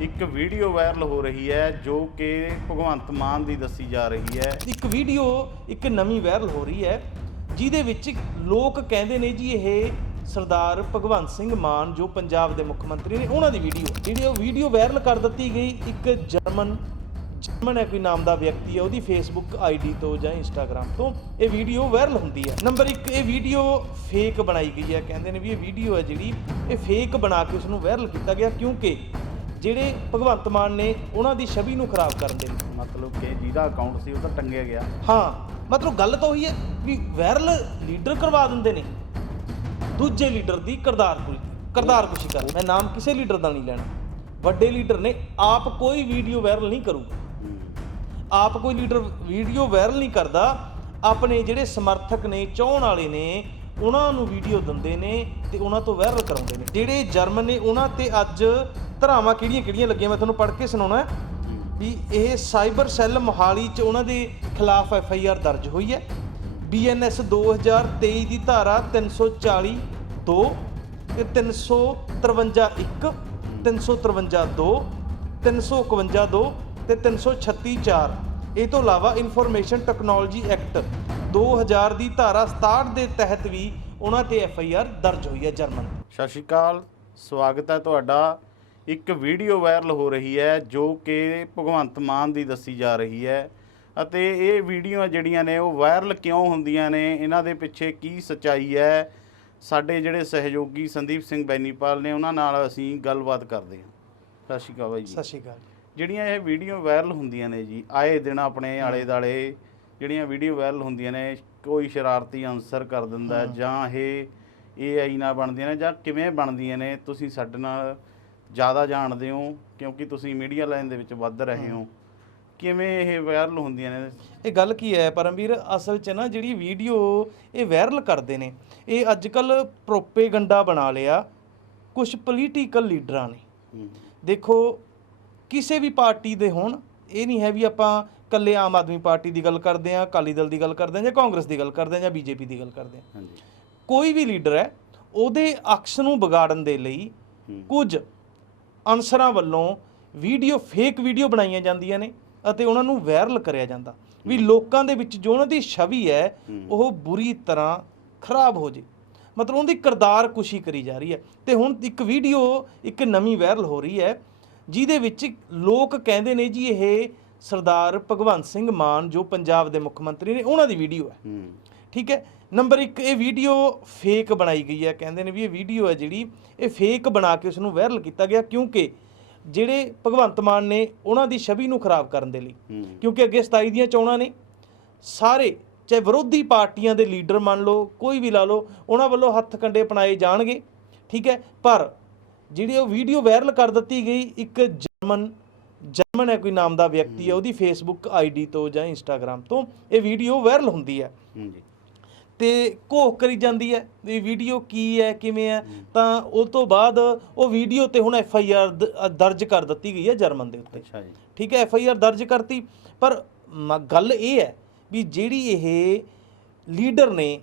ਇੱਕ video viral ਹੋ ਰਹੀ ਹੈ ਜੋ ਕਿ ਭਗਵੰਤ ਮਾਨ ਦੀ ਦੱਸੀ ਜਾ ਰਹੀ ਹੈ। ਇੱਕ ਵੀਡੀਓ, ਇੱਕ ਨਵੀਂ ਵਾਇਰਲ ਹੋ ਰਹੀ ਹੈ, ਜਿਹਦੇ ਵਿੱਚ ਲੋਕ ਕਹਿੰਦੇ ਨੇ ਜੀ ਇਹ ਸਰਦਾਰ ਭਗਵੰਤ ਸਿੰਘ ਮਾਨ, ਜੋ ਪੰਜਾਬ ਦੇ ਮੁੱਖ ਮੰਤਰੀ ਨੇ, ਉਹਨਾਂ ਦੀ ਵੀਡੀਓ। ਜਿਹੜੀ ਉਹ ਵੀਡੀਓ ਵਾਇਰਲ ਕਰ ਦਿੱਤੀ ਗਈ, ਇੱਕ ਜਰਮਨ ਜਰਮਨ ਹੈ ਕੋਈ ਨਾਮ ਦਾ ਵਿਅਕਤੀ ਹੈ, ਉਹਦੀ ਫੇਸਬੁੱਕ ਆਈਡੀ ਤੋਂ ਜਾਂ ਇੰਸਟਾਗ੍ਰam ਤੋਂ ਇਹ ਵੀਡੀਓ ਵਾਇਰਲ ਹੁੰਦੀ ਹੈ। ਨੰਬਰ 1 ਇਹ ਵੀਡੀਓ ਫੇਕ ਬਣਾਈ ਗਈ ਹੈ। ਕਹਿੰਦੇ ਨੇ ਵੀ ਇਹ ਵੀਡੀਓ ਹੈ ਜਿਹੜੀ, ਇਹ ਫੇਕ ਬਣਾ ਕੇ ਉਸ ਨੂੰ ਵਾਇਰਲ ਕੀਤਾ ਗਿਆ ਕਿਉਂਕਿ ਜਿਹੜੇ ਭਗਵੰਤ ਮਾਨ ਨੇ ਉਹਨਾਂ ਦੀ ਛਵੀ ਨੂੰ ਖਰਾਬ ਕਰਨ ਦੇ ਲਈ। ਮਤਲਬ ਕਿ ਜਿਹਦਾ ਅਕਾਊਂਟ ਸੀ ਉਹ ਤਾਂ ਟੰਗਿਆ ਗਿਆ। ਹਾਂ ਮਤਲਬ ਗੱਲ ਤਾਂ ਉਹੀ ਹੈ ਵੀ ਵਾਇਰਲ ਲੀਡਰ ਕਰਵਾ ਦਿੰਦੇ ਨੇ। ਦੂਜੇ ਲੀਡਰ ਦੀ ਕਰਦਾਰਪੁਰੀ ਕਰਦਾਰਕੁਸ਼ੀ ਕਰ ਮੈਂ ਨਾਮ ਕਿਸੇ ਲੀਡਰ ਦਾ ਨਹੀਂ ਲੈਣਾ। ਵੱਡੇ ਲੀਡਰ ਨੇ ਆਪ ਕੋਈ ਵੀਡੀਓ ਵਾਇਰਲ ਨਹੀਂ ਕਰੂਗਾ। ਆਪ ਕੋਈ ਲੀਡਰ ਵੀਡੀਓ ਵਾਇਰਲ ਨਹੀਂ ਕਰਦਾ। ਆਪਣੇ ਜਿਹੜੇ ਸਮਰਥਕ ਨੇ ਚਾਹਣ ਵਾਲੇ ਨੇ ਉਹਨਾਂ ਨੂੰ ਵੀਡੀਓ ਦਿੰਦੇ ਨੇ ਤੇ ਉਹਨਾਂ ਤੋਂ ਵਾਇਰਲ ਕਰਾਉਂਦੇ ਨੇ। ਜਿਹੜੇ ਜਰਮਨ ਨੇ ਉਹਨਾਂ ਤੇ ਅੱਜ ਧਰਾਵਾਂ ਕਿਹੜੀਆਂ ਕਿਹੜੀਆਂ ਲੱਗੀਆਂ ਮੈਂ ਤੁਹਾਨੂੰ ਪੜ੍ਹ ਕੇ ਸੁਣਾਉਣਾ ਵੀ ਇਹ ਸਾਈਬਰ ਸੈੱਲ ਮੋਹਾਲੀ ਚ ਉਹਨਾਂ ਦੇ ਖਿਲਾਫ ਐਫ ਆਈ ਆਰ ਦਰਜ ਹੋਈ ਹੈ। ਬੀਐਨਐਸ 2023 ਦੀ ਧਾਰਾ 340 2 ਤੇ 353 1 353 2 351 2 ਤੇ 336 4 ਇਹ ਤੋਂ ਇਲਾਵਾ ਇਨਫੋਰਮੇਸ਼ਨ ਟੈਕਨੋਲੋਜੀ ਐਕਟ 2000 ਦੀ ਧਾਰਾ 67 ਦੇ ਤਹਿਤ ਵੀ ਉਹਨਾਂ ਤੇ ਐਫ ਆਈ ਆਰ ਦਰਜ ਹੋਈ ਹੈ ਜਰਮਨ। ਸਤਿ ਸ਼੍ਰੀ ਅਕਾਲ ਸਵਾਗਤ ਹੈ ਤੁਹਾਡਾ। ਇੱਕ ਵੀਡੀਓ ਵਾਇਰਲ ਹੋ ਰਹੀ ਹੈ ਜੋ ਕਿ ਭਗਵੰਤ ਮਾਨ ਦੀ ਦੱਸੀ ਜਾ ਰਹੀ ਹੈ ਅਤੇ ਇਹ ਵੀਡੀਓ ਜਿਹੜੀਆਂ ਨੇ ਉਹ ਵਾਇਰਲ ਕਿਉਂ ਹੁੰਦੀਆਂ ਨੇ ਇਹਨਾਂ ਦੇ ਪਿੱਛੇ ਕੀ ਸੱਚਾਈ ਹੈ ਸਾਡੇ ਜਿਹੜੇ ਸਹਿਯੋਗੀ ਸੰਦੀਪ ਸਿੰਘ ਬੈਨੀਪਾਲ ਨੇ ਉਹਨਾਂ ਨਾਲ ਅਸੀਂ ਗੱਲਬਾਤ ਕਰਦੇ ਹਾਂ। ਸਤਿ ਸ਼੍ਰੀ ਅਕਾਲ ਬਾਈ ਜੀ। ਸਤਿ ਸ਼੍ਰੀ ਅਕਾਲ ਜਿਹੜੀਆਂ ਇਹ ਵੀਡੀਓ ਵਾਇਰਲ ਹੁੰਦੀਆਂ ਨੇ ਜੀ ਆਏ ਦਿਨ ਆਪਣੇ ਆਲੇ ਦਾਲੇ ਜਿਹੜੀਆਂ ਵੀਡੀਓ ਵਾਇਰਲ ਹੁੰਦੀਆਂ ਨੇ ਕੋਈ ਸ਼ਰਾਰਤੀ ਅਨਸਰ ਕਰ ਦਿੰਦਾ ਜਾਂ ਇਹ ਏਆਈ ਨਾਲ ਬਣਦੀਆਂ ਨੇ ਜਾਂ ਕਿਵੇਂ ਬਣਦੀਆਂ ਨੇ ਤੁਸੀਂ ਸਾਡੇ ਨਾਲ ਜ਼ਿਆਦਾ ਜਾਣਦੇ ਹੋ ਕਿਉਂਕਿ ਤੁਸੀਂ ਮੀਡੀਆ ਲਾਈਨ ਦੇ ਵਿੱਚ ਵੱਧ ਰਹੇ ਹੋ। ਕਿਵੇਂ ਇਹ ਵਾਇਰਲ ਹੁੰਦੀਆਂ ਨੇ? ਇਹ ਗੱਲ ਕੀ ਹੈ ਪਰਮਵੀਰ? ਅਸਲ 'ਚ ਨਾ ਜਿਹੜੀ ਵੀਡੀਓ ਇਹ ਵਾਇਰਲ ਕਰਦੇ ਨੇ ਇਹ ਅੱਜ ਕੱਲ ਪ੍ਰੋਪੇਗੰਡਾ ਬਣਾ ਲਿਆ ਕੁਝ ਪੋਲੀਟੀਕਲ ਲੀਡਰਾਂ ਨੇ। ਦੇਖੋ ਕਿਸੇ ਵੀ ਪਾਰਟੀ ਦੇ ਹੋਣ ਇਹ ਨਹੀਂ ਹੈ ਵੀ ਆਪਾਂ ਕੱਲੇ ਆਮ ਆਦਮੀ ਪਾਰਟੀ ਦੀ ਗੱਲ ਕਰਦੇ ਹਾਂ ਅਕਾਲੀ ਦਲ ਦੀ ਗੱਲ ਕਰਦੇ ਹਾਂ ਜਾਂ ਕਾਂਗਰਸ ਦੀ ਗੱਲ ਕਰਦੇ ਹਾਂ ਜਾਂ ਬੀਜੇਪੀ ਦੀ ਗੱਲ ਕਰਦੇ ਹਾਂਜੀ। ਕੋਈ ਵੀ ਲੀਡਰ ਹੈ ਉਹਦੇ ਅਕਸ ਨੂੰ ਵਿਗਾੜਨ ਦੇ ਲਈ। ਕੁਝ ਅਨਸਰਾਂ ਵੱਲੋਂ ਵੀਡੀਓ ਫੇਕ ਵੀਡੀਓ ਬਣਾਈਆਂ ਜਾਂਦੀਆਂ ਨੇ ਅਤੇ ਉਹਨਾਂ ਨੂੰ ਵਾਇਰਲ ਕਰਿਆ ਜਾਂਦਾ। ਵੀ ਲੋਕਾਂ ਦੇ ਵਿੱਚ ਜੋ ਉਹਨਾਂ ਦੀ ਛਵੀ ਹੈ। ਉਹ ਬੁਰੀ ਤਰ੍ਹਾਂ ਖਰਾਬ ਹੋ ਜੇ। ਮਤਲਬ ਉਹਦੀ ਕਿਰਦਾਰ ਕੁਸ਼ੀ ਕਰੀ ਜਾ ਰਹੀ ਹੈ। ਤੇ ਹੁਣ ਇੱਕ ਵੀਡੀਓ ਇੱਕ ਨਵੀਂ ਵਾਇਰਲ ਹੋ ਰਹੀ ਹੈ ਜਿਹਦੇ ਵਿੱਚ ਲੋਕ ਕਹਿੰਦੇ ਨੇ ਜੀ ਇਹ ਸਰਦਾਰ ਭਗਵੰਤ ਸਿੰਘ ਮਾਨ ਜੋ ਪੰਜਾਬ ਦੇ ਮੁੱਖ ਮੰਤਰੀ ਨੇ ਉਹਨਾਂ ਦੀ ਵੀਡੀਓ ਹੈ। ਠੀਕ ਹੈ? ਨੰਬਰ 1 ਇਹ ਵੀਡੀਓ ਫੇਕ ਬਣਾਈ ਗਈ ਹੈ। ਕਹਿੰਦੇ ਨੇ ਵੀ ਇਹ ਵੀਡੀਓ ਹੈ ਜਿਹੜੀ ਇਹ ਫੇਕ ਬਣਾ ਕੇ ਉਸ ਨੂੰ ਵਾਇਰਲ ਕੀਤਾ ਗਿਆ ਕਿਉਂਕਿ ਜਿਹੜੇ ਭਗਵੰਤ ਮਾਨ ਨੇ ਉਹਨਾਂ ਦੀ ਛਵੀ ਨੂੰ ਖਰਾਬ ਕਰਨ ਦੇ ਲਈ। ਕਿਉਂਕਿ ਅੱਗੇ 27 ਦੀਆਂ ਚੋਣਾਂ ਨੇ। ਸਾਰੇ ਚਾਹੇ ਵਿਰੋਧੀ ਪਾਰਟੀਆਂ ਦੇ ਲੀਡਰ ਮੰਨ ਲਓ ਕੋਈ ਵੀ ਲਾ ਲਓ ਉਹਨਾਂ ਵੱਲੋਂ ਹੱਥ ਕੰਡੇ ਅਪਣਾਏ ਜਾਣਗੇ। ਠੀਕ ਹੈ? ਪਰ ਜਿਹੜੀ ਉਹ ਵੀਡੀਓ ਵਾਇਰਲ ਕਰ ਦਿੱਤੀ ਗਈ ਇੱਕ ਜਰਮਨ ਜਰਮਨ ਹੈ ਕੋਈ ਨਾਮ ਦਾ ਵਿਅਕਤੀ ਹੈ ਉਹਦੀ ਫੇਸਬੁੱਕ ਆਈਡੀ ਤੋਂ ਜਾਂ ਇੰਸਟਾਗ੍ਰam ਤੋਂ ਇਹ ਵੀਡੀਓ ਵਾਇਰਲ ਹੁੰਦੀ ਹੈ। ਜੀ ਤੇ ਘੋਖ ਕਰੀ ਜਾਂਦੀ ਹੈ ਵੀ ਵੀਡੀਓ ਕੀ ਹੈ ਕਿਵੇਂ ਹੈ? ਤਾਂ ਉਸ ਤੋਂ ਬਾਅਦ ਉਹ ਵੀਡੀਓ ਤੇ ਹੁਣ ਐਫ ਆਈ ਆਰ ਦਰਜ ਕਰ ਦਿੱਤੀ ਗਈ ਹੈ ਜਰਮਨ ਦੇ ਉੱਤੇ। ਅੱਛਾ ਜੀ। ਠੀਕ ਹੈ ਐਫ ਆਈ ਆਰ ਦਰਜ ਕਰਤੀ। ਪਰ ਗੱਲ ਇਹ ਹੈ ਵੀ ਜਿਹੜੀ ਇਹ ਲੀਡਰ ਨੇ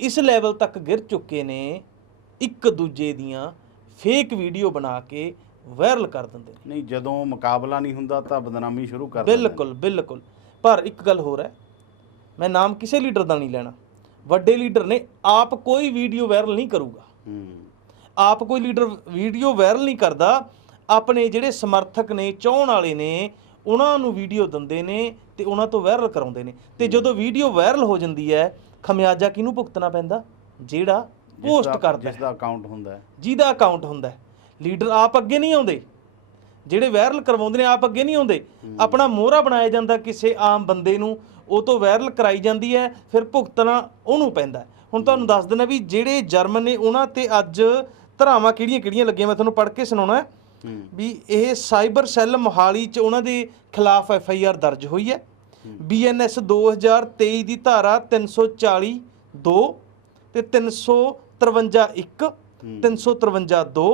ਇਸ ਲੈਵਲ ਤੱਕ ਗਿਰ ਚੁੱਕੇ ਨੇ ਇੱਕ ਦੂਜੇ ਦੀਆਂ ਫੇਕ ਵੀਡੀਓ ਬਣਾ ਕੇ ਵਾਇਰਲ ਕਰ ਦਿੰਦੇ ਨੇ। ਨਹੀਂ ਜਦੋਂ ਮੁਕਾਬਲਾ ਨਹੀਂ ਹੁੰਦਾ ਤਾਂ ਬਦਨਾਮੀ ਸ਼ੁਰੂ ਕਰ ਦਿੰਦੇ ਨੇ। ਬਿਲਕੁਲ ਬਿਲਕੁਲ। ਪਰ ਇੱਕ ਗੱਲ ਹੋਰ ਹੈ ਮੈਂ ਨਾਮ ਕਿਸੇ ਲੀਡਰ ਦਾ ਨਹੀਂ ਲੈਣਾ। ਵੱਡੇ ਲੀਡਰ ਨੇ ਆਪ ਕੋਈ ਵੀਡੀਓ ਵਾਇਰਲ ਨਹੀਂ ਕਰੂਗਾ। ਹੂੰ। ਆਪ ਕੋਈ ਲੀਡਰ ਵੀਡੀਓ ਵਾਇਰਲ ਨਹੀਂ ਕਰਦਾ ਆਪਣੇ ਜਿਹੜੇ ਸਮਰਥਕ ਨੇ ਚਾਹਣ ਵਾਲੇ ਨੇ ਉਹਨਾਂ ਨੂੰ ਵੀਡੀਓ ਦਿੰਦੇ ਨੇ ਤੇ ਉਹਨਾਂ ਤੋਂ ਵਾਇਰਲ ਕਰਾਉਂਦੇ ਨੇ। ਤੇ ਜਦੋਂ ਵੀਡੀਓ ਵਾਇਰਲ ਹੋ ਜਾਂਦੀ ਹੈ ਖਮਿਆਜਾ ਕਿਹਨੂੰ ਭੁਗਤਣਾ ਪੈਂਦਾ? ਜਿਹੜਾ ਪੋਸਟ ਕਰਦਾ ਜਿਸ ਦਾ ਅਕਾਊਂਟ ਹੁੰਦਾ ਹੈ। ਜਿਹਦਾ ਅਕਾਊਂਟ ਹੁੰਦਾ। ਲੀਡਰ ਆਪ ਅੱਗੇ ਨਹੀਂ ਆਉਂਦੇ। ਜਿਹੜੇ ਵਾਇਰਲ ਕਰਵਾਉਂਦੇ ਨੇ ਆਪ ਅੱਗੇ ਨਹੀਂ ਆਉਂਦੇ। ਆਪਣਾ ਮੋਹਰਾ ਬਣਾਇਆ ਜਾਂਦਾ ਕਿਸੇ ਆਮ ਬੰਦੇ ਨੂੰ ਉਹ ਤੋਂ ਵਾਇਰਲ ਕਰਾਈ ਜਾਂਦੀ ਹੈ ਫਿਰ ਭੁਗਤਣਾ ਉਹਨੂੰ ਪੈਂਦਾ। ਹੁਣ ਤੁਹਾਨੂੰ ਦੱਸ ਦਿੰਦਾ ਵੀ ਜਿਹੜੇ ਜਰਮਨ ਨੇ ਉਹਨਾਂ ਤੇ ਅੱਜ ਧਰਾਵਾਂ ਕਿਹੜੀਆਂ ਕਿਹੜੀਆਂ ਲੱਗੀਆਂ? ਮੈਂ ਤੁਹਾਨੂੰ ਪੜ੍ਹ ਕੇ ਸੁਣਾਉਣਾ ਵੀ ਇਹ ਸਾਈਬਰ ਸੈੱਲ ਮੋਹਾਲੀ ਚ ਉਹਨਾਂ ਦੇ ਖਿਲਾਫ ਐਫ ਆਈ ਆਰ ਦਰਜ ਹੋਈ ਹੈ। ਬੀਐਨਐਸ 2023 ਦੀ ਧਾਰਾ 340 2 ਤੇ 353 1 353 2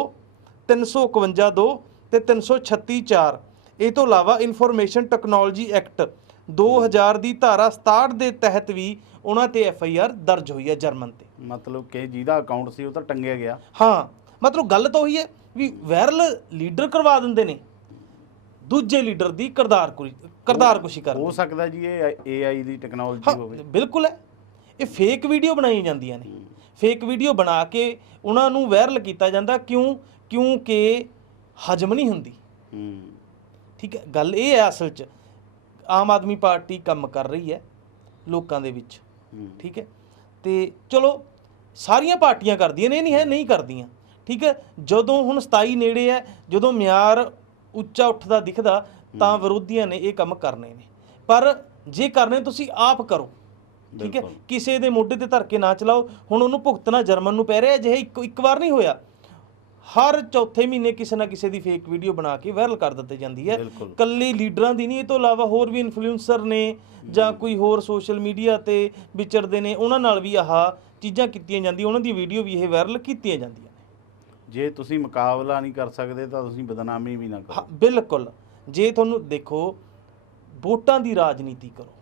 351 2 ਤੇ 336 4 ਇਹ ਤੋਂ ਇਲਾਵਾ ਇਨਫੋਰਮੇਸ਼ਨ ਟੈਕਨੋਲੋਜੀ ਐਕਟ 2000 ਦੀ ਧਾਰਾ 67 ਦੇ ਤਹਿਤ ਵੀ ਉਹਨਾਂ ਤੇ ਐਫ ਆਈ ਆਰ ਦਰਜ ਹੋਈ ਹੈ ਜਰਮਨ ਤੇ। ਮਤਲਬ ਕਿ ਜਿਹਦਾ ਅਕਾਊਂਟ ਸੀ ਉਹ ਤਾਂ ਟੰਗਿਆ ਗਿਆ। ਹਾਂ ਮਤਲਬ ਗੱਲ ਤਾਂ ਉਹੀ ਹੈ ਵੀ ਵਾਇਰਲ ਲੀਡਰ ਕਰਵਾ ਦਿੰਦੇ ਨੇ ਦੂਜੇ ਲੀਡਰ ਦੀ ਕਰਦਾਰਕੁਰੀ ਕਰਦਾਰਕੁਸ਼ੀ ਕਰਨੀ ਹੋ ਸਕਦਾ ਜੀ ਇਹ AI ਦੀ ਟੈਕਨੋਲੋਜੀ ਹੋਵੇ। ਬਿਲਕੁਲ ਹੈ। ਇਹ ਫੇਕ ਵੀਡੀਓ ਬਣਾਈ ਜਾਂਦੀਆਂ ਨੇ। ਫੇਕ ਵੀਡੀਓ ਬਣਾ ਕੇ ਉਹਨਾਂ ਨੂੰ ਵਾਇਰਲ ਕੀਤਾ ਜਾਂਦਾ ਕਿਉਂ? ਕਿਉਂਕਿ ਹਜਮ ਨਹੀਂ ਹੁੰਦੀ। ਠੀਕ ਹੈ ਗੱਲ ਇਹ ਹੈ ਅਸਲ 'ਚ ਆਮ ਆਦਮੀ ਪਾਰਟੀ ਕੰਮ ਕਰ ਰਹੀ ਹੈ ਲੋਕਾਂ ਦੇ ਵਿੱਚ। ਠੀਕ ਹੈ ਤੇ ਚਲੋ ਸਾਰੀਆਂ ਪਾਰਟੀਆਂ ਕਰਦੀਆਂ ਨੇ ਇਹ ਨਹੀਂ ਹੈ ਨਹੀਂ ਕਰਦੀਆਂ। ਠੀਕ ਹੈ ਜਦੋਂ ਹੁਣ 27 ਨੇੜੇ ਹੈ ਜਦੋਂ ਮਿਆਰ ਉੱਚਾ ਉੱਠਦਾ ਦਿਖਦਾ ਤਾਂ ਵਿਰੋਧੀਆਂ ਨੇ ਇਹ ਕੰਮ ਕਰਨੇ ਨੇ। ਪਰ ਜੇ ਕਰਨੇ ਤੁਸੀਂ ਆਪ ਕਰੋ। ਠੀਕ ਹੈ। ਕਿਸੇ ਦੇ ਮੋਢੇ ਤੇ ਧਰ ਕੇ ਨਾ ਚਲਾਓ। ਹੁਣ ਉਹਨੂੰ ਭੁਗਤਣਾ ਜਰਮਨ ਨੂੰ ਪੈ ਰਿਹਾ ਜਿਹੇ ਇੱਕ ਇੱਕ ਵਾਰ ਨਹੀਂ ਹੋਇਆ। ਹਰ ਚੌਥੇ ਮਹੀਨੇ ਕਿਸੇ ਨਾ ਕਿਸੇ ਦੀ ਫੇਕ ਵੀਡੀਓ ਬਣਾ ਕੇ ਵਾਇਰਲ ਕਰ ਦਿੱਤੀ ਜਾਂਦੀ ਹੈ। ਕੱਲੇ ਲੀਡਰਾਂ ਦੀ ਨਹੀਂ ਇਹ ਤੋਂ ਇਲਾਵਾ ਹੋਰ ਵੀ ਇਨਫਲੂਐਂਸਰ ਨੇ ਜਾਂ ਕੋਈ ਹੋਰ ਸੋਸ਼ਲ ਮੀਡੀਆ ਤੇ ਵਿਚਰਦੇ ਨੇ ਉਹਨਾਂ ਨਾਲ ਵੀ ਆਹ ਚੀਜ਼ਾਂ ਕੀਤੀਆਂ ਜਾਂਦੀਆਂ। ਉਹਨਾਂ ਦੀ ਵੀਡੀਓ ਵੀ ਇਹ ਵਾਇਰਲ ਕੀਤੀਆਂ ਜਾਂਦੀਆਂ ਨੇ। ਜੇ ਤੁਸੀਂ ਮੁਕਾਬਲਾ ਨਹੀਂ ਕਰ ਸਕਦੇ ਤਾਂ ਤੁਸੀਂ ਬਦਨਾਮੀ ਵੀ ਨਾ ਕਰੋ। ਬਿਲਕੁਲ। ਜੇ ਤੁਹਾਨੂੰ ਦੇਖੋ ਵੋਟਾਂ ਦੀ ਰਾਜਨੀਤੀ ਕਰੋ।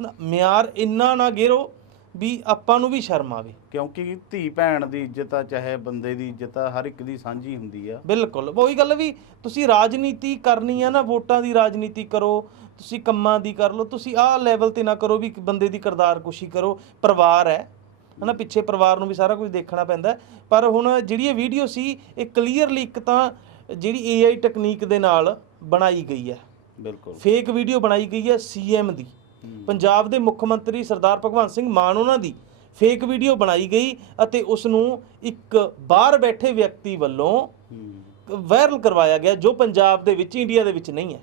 ਹਨਾ ਮਿਆਰ ਇੰਨਾ ਨਾ ਗੇਰੋ ਵੀ ਆਪਾਂ ਨੂੰ ਵੀ ਸ਼ਰਮ ਆਵੇ। ਕਿਉਂਕਿ ਧੀ ਭੈਣ ਦੀ ਇੱਜ਼ਤ ਆ ਚਾਹੇ ਬੰਦੇ ਦੀ ਇੱਜ਼ਤ ਆ ਹਰ ਇੱਕ ਦੀ ਸਾਂਝੀ ਹੁੰਦੀ ਆ। ਬਿਲਕੁਲ ਉਹੀ ਗੱਲ ਵੀ ਤੁਸੀਂ ਰਾਜਨੀਤੀ ਕਰਨੀ ਆ ਨਾ ਵੋਟਾਂ ਦੀ ਰਾਜਨੀਤੀ ਕਰੋ ਤੁਸੀਂ ਕੰਮਾਂ ਦੀ ਕਰ ਲਓ ਤੁਸੀਂ ਆਹ ਲੈਵਲ ਤੇ ਨਾ ਕਰੋ ਵੀ ਬੰਦੇ ਦੀ ਕਿਰਦਾਰਕੁਸ਼ੀ ਕਰੋ ਪਰਿਵਾਰ ਹੈ। ਹਨਾ ਪਿੱਛੇ ਪਰਿਵਾਰ ਨੂੰ ਵੀ ਸਾਰਾ ਕੁਝ ਦੇਖਣਾ ਪੈਂਦਾ। ਪਰ ਹੁਣ ਜਿਹੜੀ ਇਹ ਵੀਡੀਓ ਸੀ ਇਹ ਕਲੀਅਰਲੀ ਇੱਕ ਤਾਂ ਜਿਹੜੀ AI ਟੈਕਨੀਕ ਦੇ ਨਾਲ ਬਣਾਈ ਗਈ ਹੈ। ਬਿਲਕੁਲ। ਫੇਕ ਵੀਡੀਓ ਬਣਾਈ ਗਈ ਹੈ ਸੀਐਮ ਦੀ। ਪੰਜਾਬ ਦੇ ਮੁੱਖ ਮੰਤਰੀ ਸਰਦਾਰ ਭਗਵੰਤ ਸਿੰਘ ਮਾਨ ਉਹਨਾਂ ਦੀ ਫੇਕ ਵੀਡੀਓ ਬਣਾਈ ਗਈ ਅਤੇ ਉਸ ਨੂੰ ਇੱਕ ਬਾਹਰ ਬੈਠੇ ਵਿਅਕਤੀ ਵੱਲੋਂ ਵਾਇਰਲ ਕਰਵਾਇਆ ਗਿਆ, ਜੋ ਪੰਜਾਬ ਦੇ ਵਿੱਚ ਇੰਡੀਆ ਦੇ ਵਿੱਚ ਨਹੀਂ ਹੈ।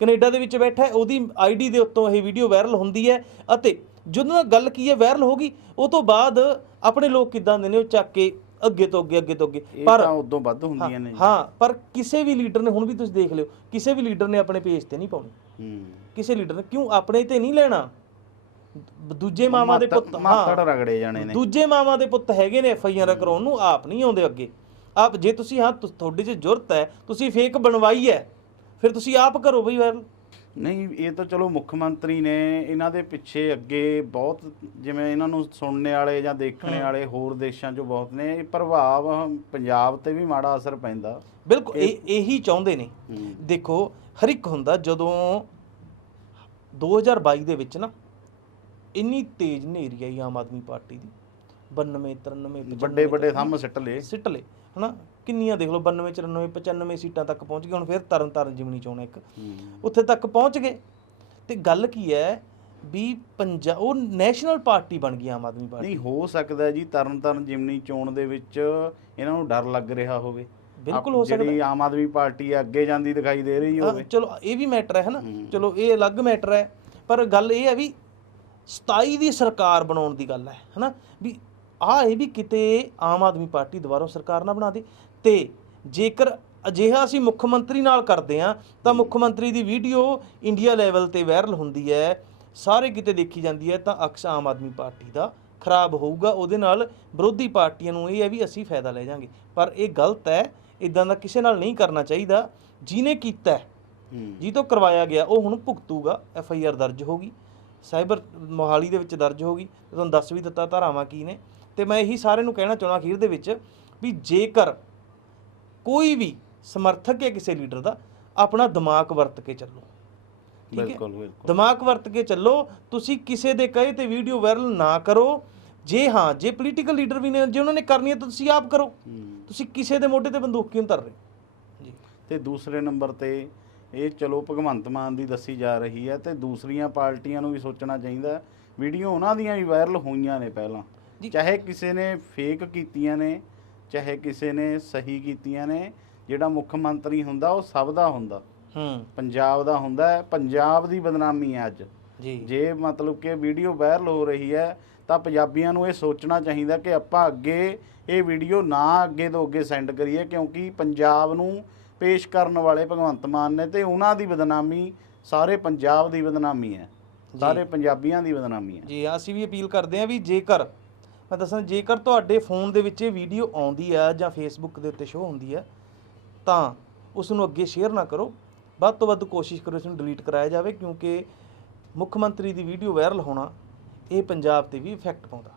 ਕੈਨੇਡਾ ਦੇ ਵਿੱਚ ਬੈਠਾ ਹੈ, ਉਹਦੀ ਆਈਡੀ ਦੇ ਉੱਤੋਂ ਇਹ ਵੀਡੀਓ ਵਾਇਰਲ ਹੁੰਦੀ ਹੈ ਅਤੇ ਜਦੋਂ ਗੱਲ ਕੀ ਹੈ ਵਾਇਰਲ ਹੋ ਗਈ, ਉਹ ਤੋਂ ਬਾਅਦ ਆਪਣੇ ਲੋਕ ਕਿਦਾਂ ਦੇ ਨੇ, ਉਹ ਚੱਕ ਕੇ ਅੱਗੇ ਤੋਂ ਅੱਗੇ ਅੱਗੇ ਤੋਂ ਅੱਗੇ। ਪਰ ਤਾਂ ਉਦੋਂ ਵੱਧ ਹੁੰਦੀਆਂ ਨੇ। ਹਾਂ ਪਰ ਕਿਸੇ ਵੀ ਲੀਡਰ ਨੇ ਹੁਣ ਵੀ ਤੁਸੀਂ ਦੇਖ ਲਿਓ ਕਿਸੇ ਵੀ ਲੀਡਰ ਨੇ ਆਪਣੇ ਪੇਜ ਤੇ ਨਹੀਂ ਪਾਉਣੀ। ਹੂੰ। ਕਿਸੇ ਲੀਡਰ ਨੇ ਕਿਉਂ ਆਪਣੇ ਤੇ ਨਹੀਂ ਲੈਣਾ? ਦੂਜੇ ਮਾਮਾ ਦੇ ਪੁੱਤ ਮਾਤੜ ਰਗੜੇ ਜਾਣੇ ਨੇ। ਦੂਜੇ ਮਾਮਾ ਦੇ ਪੁੱਤ ਹੈਗੇ ਨੇ ਐਫ ਆਈ ਆਰ ਕਰਾਉਣ ਨੂੰ ਆਪ ਨਹੀਂ ਆਉਂਦੇ ਅੱਗੇ। ਆਪ ਜੇ ਤੁਸੀਂ ਹਾਂ ਤੁਹਾਡੇ 'ਚ ਜ਼ਰੂਰਤ ਹੈ ਤੁਸੀਂ ਫੇਕ ਬਣਵਾਈ ਹੈ ਫਿਰ ਤੁਸੀਂ ਆਪ ਕਰੋ ਬਈ ਵਾਇਰਲ ਨਹੀਂ ਇਹ ਤਾਂ ਚਲੋ ਮੁੱਖ ਮੰਤਰੀ ਨੇ ਇਹਨਾਂ ਦੇ ਪਿੱਛੇ ਅੱਗੇ ਬਹੁਤ ਜਿਵੇਂ ਇਹਨਾਂ ਨੂੰ ਸੁਣਨੇ ਵਾਲੇ ਜਾਂ ਦੇਖਣੇ ਵਾਲੇ ਹੋਰ ਦੇਸ਼ਾਂ 'ਚੋਂ ਬਹੁਤ ਨੇ ਇਹ ਪ੍ਰਭਾਵ ਪੰਜਾਬ ਤੇ ਵੀ ਮਾੜਾ ਅਸਰ ਪੈਂਦਾ। ਬਿਲਕੁਲ ਇਹ ਇਹੀ ਚਾਹੁੰਦੇ ਨੇ। ਦੇਖੋ ਹਰ ਇੱਕ ਹੁੰਦਾ ਜਦੋਂ 2022 ਦੇ ਵਿੱਚ ਨਾ ਇੰਨੀ ਤੇਜ਼ ਹਨੇਰੀ ਆਈ ਆਮ ਆਦਮੀ ਪਾਰਟੀ ਦੀ 92 93 ਵੱਡੇ ਵੱਡੇ ਥੰਮ ਸਿੱਟ ਲਏ। ਸਿੱਟ ਲਏ ਹਨਾ? ਕਿੰਨੀਆਂ ਦੇਖ ਲਓ 92 94 95 ਸੀਟਾਂ ਤੱਕ ਪਹੁੰਚ ਗਏ ਹੁਣ ਫਿਰ ਤਰਨ ਤਾਰਨ ਜਿਮਣੀ ਚੋਣ ਇੱਕ। ਉੱਥੇ ਤੱਕ ਪਹੁੰਚ ਗਏ। ਤੇ ਗੱਲ ਕੀ ਹੈ ਵੀ ਪੰਜਾਬ ਉਹ ਨੈਸ਼ਨਲ ਪਾਰਟੀ ਬਣ ਗਈ ਆਮ ਆਦਮੀ ਪਾਰਟੀ। ਨਹੀਂ ਹੋ ਸਕਦਾ ਜੀ ਤਰਨ ਤਾਰਨ ਜਿਮਨੀ ਚੋਣ ਦੇ ਵਿੱਚ ਇਹਨਾਂ ਨੂੰ ਡਰ ਲੱਗ ਰਿਹਾ ਹੋਵੇ। ਬਿਲਕੁਲ ਹੋ ਸਕਦਾ। ਜਿਹੜੀ ਆਮ ਆਦਮੀ ਪਾਰਟੀ ਅੱਗੇ ਜਾਂਦੀ ਦਿਖਾਈ ਦੇ ਰਹੀ ਹੋਵੇ। ਚਲੋ ਇਹ ਵੀ ਮੈਟਰ ਹੈ ਹਨਾ। ਚਲੋ ਇਹ ਅਲੱਗ ਮੈਟਰ ਹੈ। ਪਰ ਗੱਲ ਇਹ ਹੈ ਵੀ 27 ਦੀ ਸਰਕਾਰ ਬਣਾਉਣ ਦੀ ਗੱਲ ਹੈ ਹਨਾ? ਵੀ ਆ ਇਹ ਵੀ ਕਿਤੇ ਆਮ ਆਦਮੀ ਪਾਰਟੀ ਦੁਬਾਰਾ ਸਰਕਾਰ ਨਾ ਬਣਾ ਦੇ। ਤੇ ਜੇਕਰ ਅਜਿਹਾ ਅਸੀਂ ਮੁੱਖ ਮੰਤਰੀ ਨਾਲ ਕਰਦੇ ਆ ਤਾਂ ਮੁੱਖ ਮੰਤਰੀ ਦੀ ਵੀਡੀਓ ਇੰਡੀਆ ਲੈਵਲ ਤੇ ਵਾਇਰਲ ਹੁੰਦੀ ਹੈ। ਸਾਰੇ ਕਿਤੇ ਦੇਖੀ ਜਾਂਦੀ ਹੈ ਤਾਂ ਅਕਸ ਆਮ ਆਦਮੀ ਪਾਰਟੀ ਦਾ ਖਰਾਬ ਹੋਊਗਾ। ਉਹਦੇ ਨਾਲ ਵਿਰੋਧੀ ਪਾਰਟੀਆਂ ਨੂੰ ਇਹ ਹੈ ਵੀ ਅਸੀਂ ਫਾਇਦਾ ਲੈ ਜਾਾਂਗੇ ਪਰ ਇਹ ਗਲਤ ਹੈ ਇਦਾਂ ਦਾ ਕਿਸੇ ਨਾਲ ਨਹੀਂ ਕਰਨਾ ਚਾਹੀਦਾ। ਜਿਹਨੇ ਕੀਤਾ ਹੈ ਹੂੰ। ਜੀ ਤੋਂ ਕਰਵਾਇਆ ਗਿਆ ਉਹ ਹੁਣ ਭੁਗਤੂਗਾ। ਐਫ ਆਈ ਆਰ ਦਰਜ ਹੋਗੀ ਸਾਈਬਰ ਮੋਹਾਲੀ ਦੇ ਵਿੱਚ ਦਰਜ ਹੋਗੀ ਤੇ ਤੁਹਾਨੂੰ ਦੱਸ ਵੀ ਦਿੱਤਾ ਧਾਰਾਵਾਂ ਕੀ ਨੇ। ਤੇ ਮੈਂ ਇਹੀ ਸਾਰਿਆਂ ਨੂੰ ਕਹਿਣਾ ਚਾਹੁੰਦਾ ਅਖੀਰ ਦੇ ਵਿੱਚ ਵੀ ਜੇਕਰ ਕੋਈ ਵੀ ਸਮਰਥਕ ਹੈ ਕਿਸੇ ਲੀਡਰ ਦਾ ਆਪਣਾ ਦਿਮਾਗ ਵਰਤ ਕੇ ਚੱਲੋ। ਠੀਕ ਹੈ? ਬਿਲਕੁਲ ਬਿਲਕੁਲ। ਦਿਮਾਗ ਵਰਤ ਕੇ ਚੱਲੋ ਤੁਸੀਂ ਕਿਸੇ ਦੇ ਕਹੇ ਤੇ ਵੀਡੀਓ ਵਾਇਰਲ ਨਾ ਕਰੋ। ਜੇ ਹਾਂ ਜੇ ਪੋਲੀਟੀਕਲ ਲੀਡਰ ਵੀ ਨੇ ਜੇ ਉਹਨਾਂ ਨੇ ਕਰਨੀ ਹੈ ਤਾਂ ਤੁਸੀਂ ਆਪ ਕਰੋ। ਤੁਸੀਂ ਕਿਸੇ ਦੇ ਮੋਢੇ ਤੇ ਬੰਦੂਕ ਕਿਉਂ ਧਰ ਰਹੇ ਜੀ। ਤੇ ਦੂਸਰੇ ਨੰਬਰ ਤੇ ਇਹ ਚਲੋ ਭਗਵੰਤ ਮਾਨ ਦੀ ਦੱਸੀ ਜਾ ਰਹੀ ਹੈ ਤੇ ਦੂਸਰੀਆਂ ਪਾਰਟੀਆਂ ਨੂੰ ਵੀ ਸੋਚਣਾ ਚਾਹੀਦਾ ਵੀਡੀਓ ਉਹਨਾਂ ਦੀਆਂ ਵੀ ਵਾਇਰਲ ਹੋਈਆਂ ਨੇ ਪਹਿਲਾਂ। ਚਾਹੇ ਕਿਸੇ ਨੇ ਫੇਕ ਕੀਤੀਆਂ ਨੇ ਚਾਹੇ ਕਿਸੇ ਨੇ ਸਹੀ ਕੀਤੀਆਂ ਨੇ ਜਿਹੜਾ ਮੁੱਖ ਮੰਤਰੀ ਹੁੰਦਾ ਉਹ ਸਭ ਦਾ ਹੁੰਦਾ। ਹੂੰ। ਪੰਜਾਬ ਦਾ ਹੁੰਦਾ ਹੈ ਪੰਜਾਬ ਦੀ ਬਦਨਾਮੀ ਹੈ ਅੱਜ। ਜੀ। ਜੇ ਮਤਲਬ ਕਿ ਵੀਡੀਓ ਵਾਇਰਲ ਹੋ ਰਹੀ ਹੈ ਤਾਂ ਪੰਜਾਬੀਆਂ ਨੂੰ ਇਹ ਸੋਚਣਾ ਚਾਹੀਦਾ ਕਿ ਆਪਾਂ ਅੱਗੇ ਇਹ ਵੀਡੀਓ ਨਾ ਅੱਗੇ ਤੋਂ ਅੱਗੇ ਸੈਂਡ ਕਰੀਏ ਕਿਉਂਕਿ ਪੰਜਾਬ ਨੂੰ ਪੇਸ਼ ਕਰਨ ਵਾਲੇ ਭਗਵੰਤ ਮਾਨ ਨੇ ਤੇ ਉਹਨਾਂ ਦੀ ਬਦਨਾਮੀ ਸਾਰੇ ਪੰਜਾਬ ਦੀ ਬਦਨਾਮੀ ਹੈ। ਸਾਰੇ ਪੰਜਾਬੀਆਂ ਦੀ ਬਦਨਾਮੀ ਹੈ। ਜੀ ਅਸੀਂ ਵੀ ਅਪੀਲ ਕਰਦੇ ਹਾਂ ਵੀ ਜੇਕਰ ਮੈਂ ਦੱਸਾਂ ਜੇਕਰ ਤੁਹਾਡੇ ਫੋਨ ਦੇ ਵਿੱਚ ਇਹ ਵੀਡੀਓ ਆਉਂਦੀ ਆ ਜਾਂ ਫੇਸਬੁੱਕ ਦੇ ਉੱਤੇ ਸ਼ੋ ਹੁੰਦੀ ਆ, ਤਾਂ ਉਸ ਨੂੰ ਅੱਗੇ ਸ਼ੇਅਰ ਨਾ ਕਰੋ। ਵੱਧ ਤੋਂ ਵੱਧ ਕੋਸ਼ਿਸ਼ ਕਰੋ ਇਸ ਨੂੰ ਡਿਲੀਟ ਕਰਾਇਆ ਜਾਵੇ, ਕਿਉਂਕਿ ਮੁੱਖ ਮੰਤਰੀ ਦੀ ਵੀਡੀਓ ਵਾਇਰਲ ਹੋਣਾ, ਇਹ ਪੰਜਾਬ ਤੇ ਵੀ ਇਫੈਕਟ ਪਾਉਂਦਾ।